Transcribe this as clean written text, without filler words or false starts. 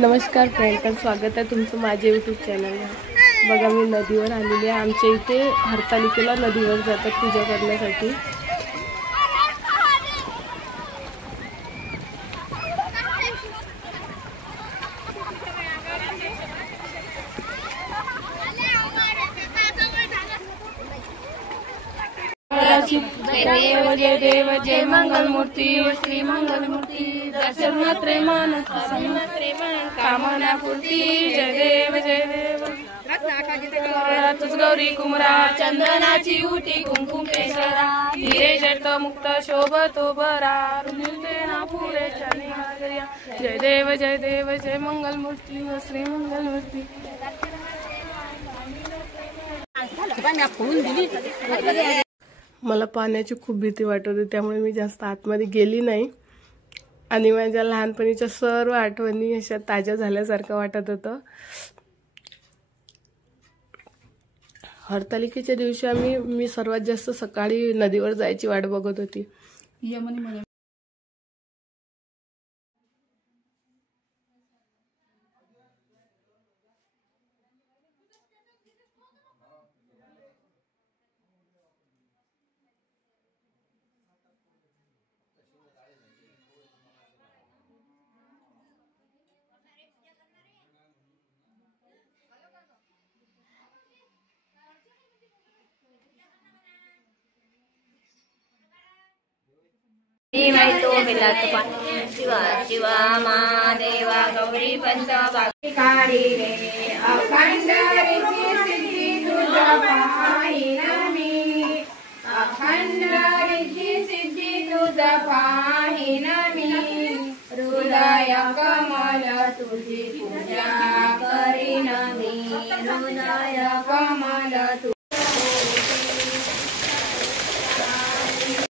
नमस्कार फ्रेंड, तर स्वागत आहे तुमचं माझ्या यूट्यूब चॅनलवर। बघा मी नदीवर आलेली आहे। आमच्या इथे हरतालिकेला नदीवर जातात पूजा करण्यासाठी। जय देव जय मंगल मूर्ति श्री मंगल मूर्ति दर्शन मात्रे मन कामना पूर्ति। जय देव तुझ गौरी कुमरा चंदनाची उटी कुंकुम केशरा हिरे जट मुक्त शोभतो बरा ना पुरे जय देव जय मंगल मूर्ति श्री मंगल मूर्ति। मला पाण्याची खूप भीती वाटत होती, त्यामुळे मी जास्त आतमध्ये गेली नाही आणि माझ्या लहानपणीच्या सर्व आठवणी अशा ताज्या झाल्यासारखं वाटत होतं। हरतालिकेच्या दिवशी मी सर्वात जास्त सकाळी नदीवर जायची वाट बघत होती। शिवा शिवा महादेवा गौरी पंच काळी रे अखंड सिद्धी तुझा पाहिन मी अखंड सिद्धी तुझा पाहिन मी हृदय कमल तुझी पूजा करीन मी हृदय कमल